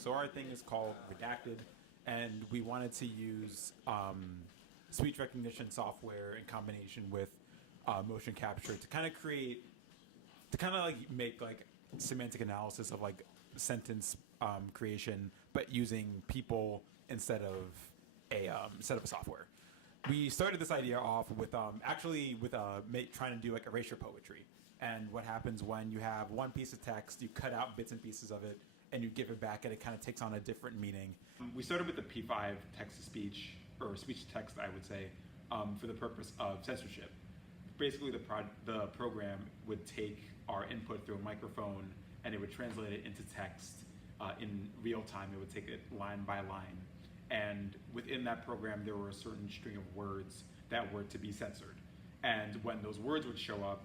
So our thing is called REDACTED, and we wanted to use speech recognition software in combination with motion capture to kind of make like semantic analysis of like sentence creation, but using people instead of a software. We started this idea off with trying to do like erasure poetry, and what happens when you have one piece of text, you cut out bits and pieces of it, and you give it back, and it kind of takes on a different meaning. We started with the P5 text-to-speech, or speech-to-text, I would say, for the purpose of censorship. Basically, the program would take our input through a microphone, and it would translate it into text in real time. It would take it line by line. And within that program, there were a certain string of words that were to be censored. And when those words would show up,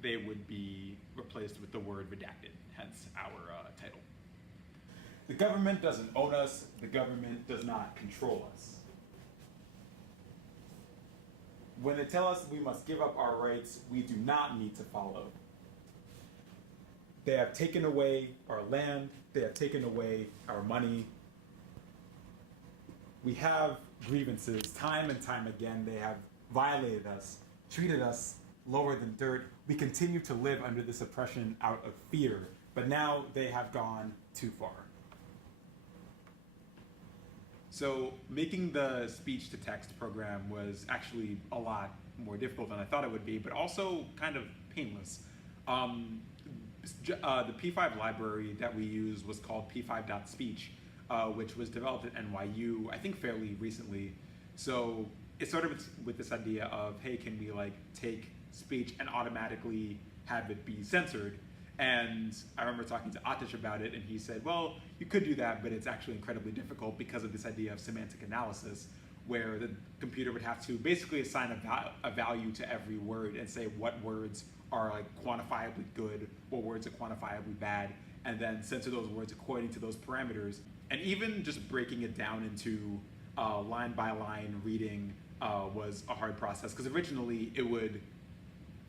they would be replaced with the word redacted, hence our title. The government doesn't own us. The government does not control us. When they tell us we must give up our rights, we do not need to follow. They have taken away our land. They have taken away our money. We have grievances time and time again. They have violated us, treated us lower than dirt. We continue to live under this oppression out of fear, but now they have gone too far. So making the speech-to-text program was actually a lot more difficult than I thought it would be, but also kind of painless. The P5 library that we use was called p5.speech, which was developed at NYU, I think fairly recently. So it started with this idea of, hey, can we like take speech and automatically have it be censored? And I remember talking to Atish about it, and he said, well, you could do that, but it's actually incredibly difficult because of this idea of semantic analysis, where the computer would have to basically assign a value to every word and say what words are like quantifiably good, what words are quantifiably bad, and then censor those words according to those parameters. And even just breaking it down into line by line reading was a hard process, because originally it would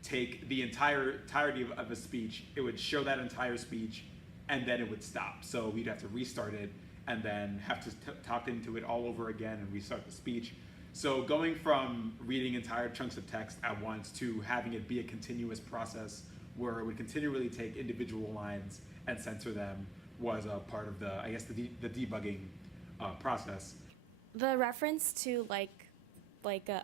take the entirety of a speech, it would show that entire speech, and then it would stop. So we'd have to restart it and then have to talk into it all over again and restart the speech. So going from reading entire chunks of text at once to having it be a continuous process where it would continually take individual lines and censor them was a part of the, I guess, the debugging process. The reference to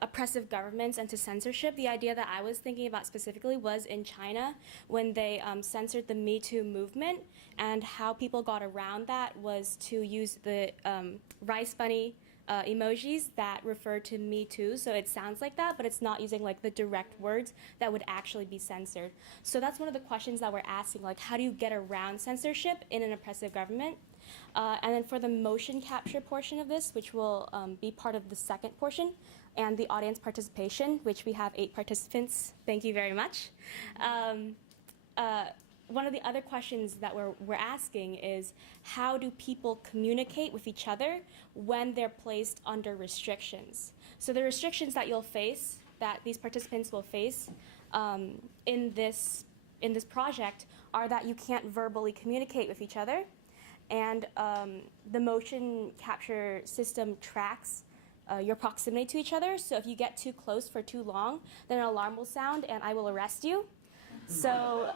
oppressive governments and to censorship, the idea that I was thinking about specifically was in China when they censored the Me Too movement, and how people got around that was to use the rice bunny emojis that refer to Me Too. So it sounds like that, but it's not using like the direct words that would actually be censored. So that's one of the questions that we're asking, like how do you get around censorship in an oppressive government? And then for the motion capture portion of this, which will be part of the second portion, and the audience participation, which we have 8 participants. Thank you very much. One of the other questions that we're asking is, how do people communicate with each other when they're placed under restrictions? So the restrictions that you'll face, that these participants will face in this project, are that you can't verbally communicate with each other, and the motion capture system tracks your proximity to each other. So if you get too close for too long, then an alarm will sound and I will arrest you. So,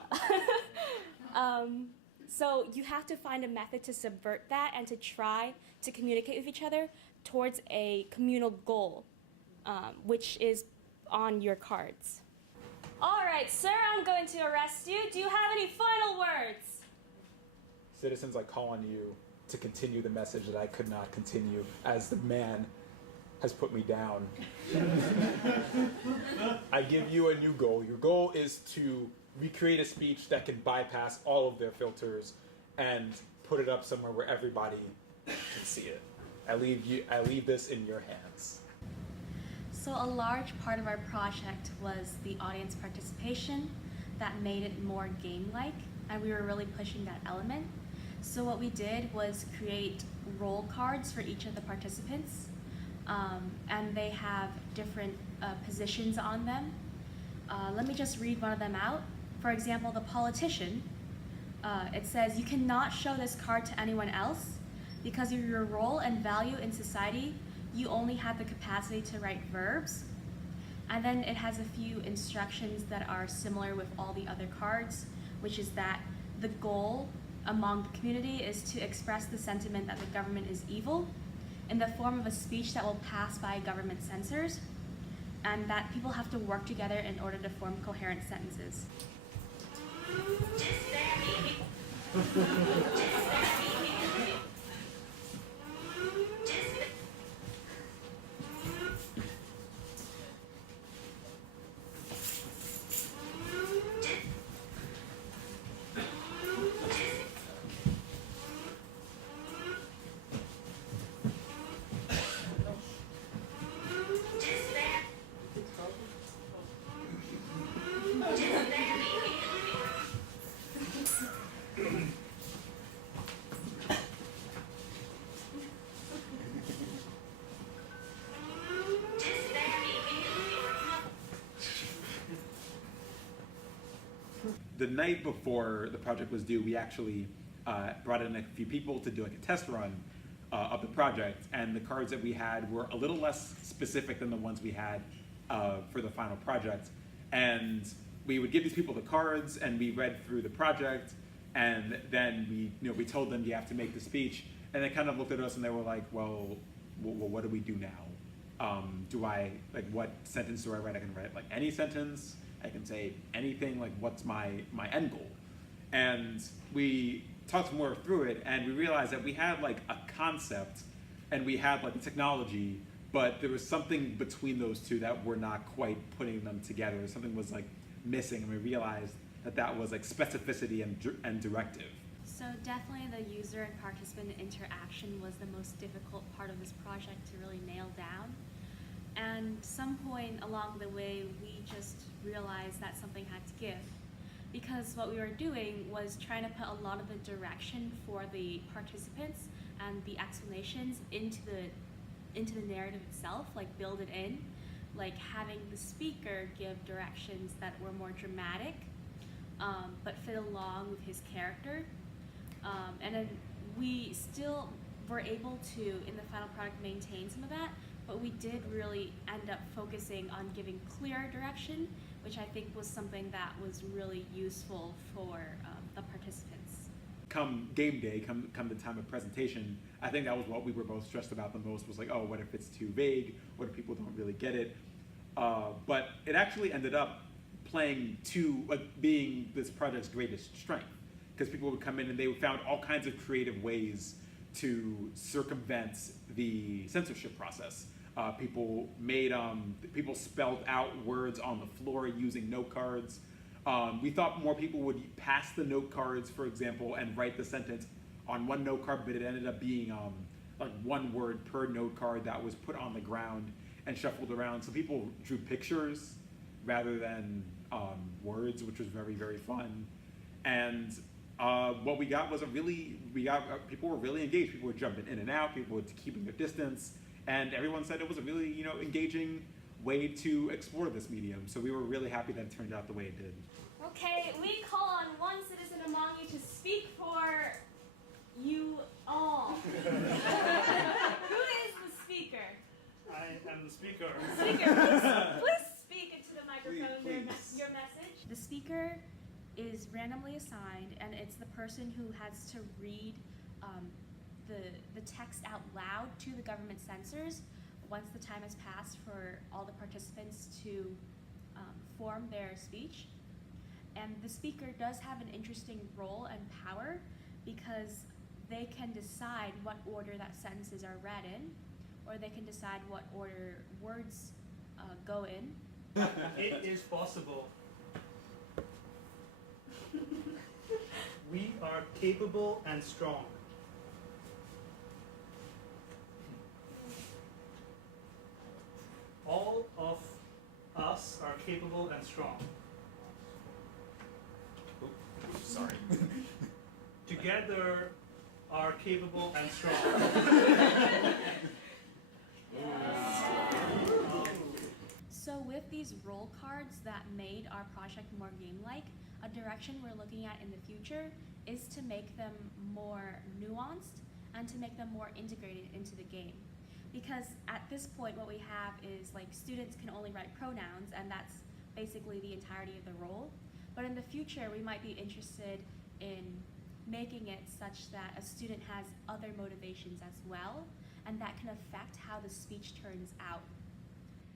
so you have to find a method to subvert that and to try to communicate with each other towards a communal goal, which is on your cards. All right, sir, I'm going to arrest you. Do you have any final words? Citizens, I call on you to continue the message that I could not continue, as the man has put me down. I give you a new goal. Your goal is to recreate a speech that can bypass all of their filters and put it up somewhere where everybody can see it. I leave this in your hands. So a large part of our project was the audience participation that made it more game-like, and we were really pushing that element. So what we did was create role cards for each of the participants, and they have different positions on them. Let me just read one of them out. For example, the politician it says, you cannot show this card to anyone else. Because of your role and value in society, you only have the capacity to write verbs. And then it has a few instructions that are similar with all the other cards, which is that the goal among the community is to express the sentiment that the government is evil in the form of a speech that will pass by government censors, and that people have to work together in order to form coherent sentences. The night before the project was due, we actually brought in a few people to do like a test run of the project, and the cards that we had were a little less specific than the ones we had for the final project. And we would give these people the cards, and we read through the project, and then we told them you have to make the speech, and they kind of looked at us and they were like, well, what do we do now? What sentence do I write? I can write like any sentence. I can say anything, like what's my end goal? And we talked more through it, and we realized that we had like a concept and we had like a technology, but there was something between those two that we're not quite putting them together. Something was like missing, and we realized that was like specificity and directive. So definitely the user and participant interaction was the most difficult part of this project to really nail down. And some point along the way, we just realized that something had to give. Because what we were doing was trying to put a lot of the direction for the participants and the explanations into the narrative itself, like build it in, like having the speaker give directions that were more dramatic, but fit along with his character. And then we still were able to, in the final product, maintain some of that, but we did really end up focusing on giving clear direction, which I think was something that was really useful for the participants. Come game day, come the time of presentation, I think that was what we were both stressed about the most, was like, oh, what if it's too vague? What if people don't really get it? But it actually ended up playing to being this project's greatest strength, because people would come in and they found all kinds of creative ways to circumvent the censorship process. People spelled out words on the floor using note cards. We thought more people would pass the note cards, for example, and write the sentence on one note card, but it ended up being like one word per note card that was put on the ground and shuffled around. So people drew pictures rather than words, which was very, very fun. And what we got was people were really engaged. People were jumping in and out, people were keeping their distance, and everyone said it was a really engaging way to explore this medium. So we were really happy that it turned out the way it did. Okay, we call on one citizen among you to speak for you all. Who is the speaker? I am the speaker. Please speak into the microphone your message. The speaker is randomly assigned, and it's the person who has to read the text out loud to the government censors once the time has passed for all the participants to form their speech. And the speaker does have an interesting role and power, because they can decide what order that sentences are read in, or they can decide what order words go in. It is possible. We are capable and strong. All of us are capable and strong. Sorry. Together are capable and strong. So with these role cards that made our project more game-like, a direction we're looking at in the future is to make them more nuanced and to make them more integrated into the game. Because at this point, what we have is like students can only write pronouns, and that's basically the entirety of the role. But in the future, we might be interested in making it such that a student has other motivations as well, and that can affect how the speech turns out.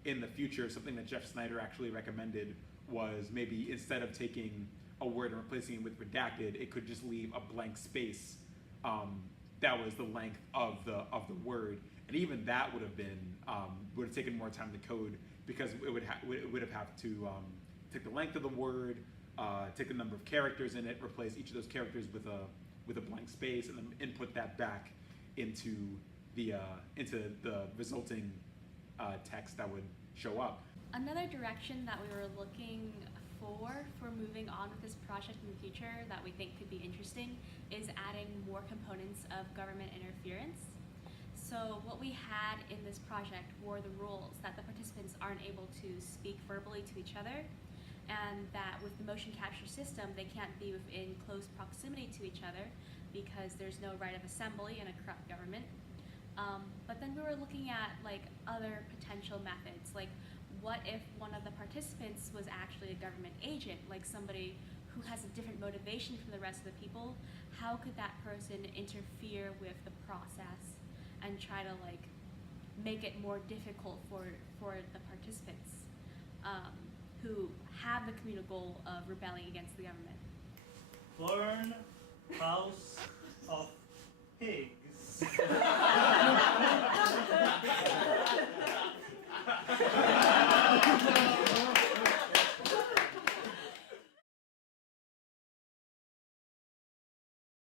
In the future, something that Jeff Snyder actually recommended was maybe instead of taking a word and replacing it with redacted, it could just leave a blank space that was the length of the word, and even that would have taken more time to code, because it would have to take the length of the word, take the number of characters in it, replace each of those characters with a blank space, and then input that back into the resulting text that would show up. Another direction that we were looking for moving on with this project in the future that we think could be interesting is adding more components of government interference. So what we had in this project were the rules that the participants aren't able to speak verbally to each other, and that with the motion capture system, they can't be within close proximity to each other because there's no right of assembly in a corrupt government. But then we were looking at like other potential methods, like what if one of the participants was actually a government agent, like somebody who has a different motivation from the rest of the people? How could that person interfere with the process and try to like make it more difficult for the participants who have the communal goal of rebelling against the government? Burn House of Pigs.